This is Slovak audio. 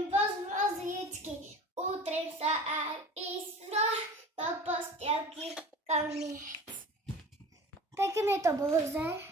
Idem voz vozičky, utriem sa a ísla do postielky koniec. Pekné to bolo, že?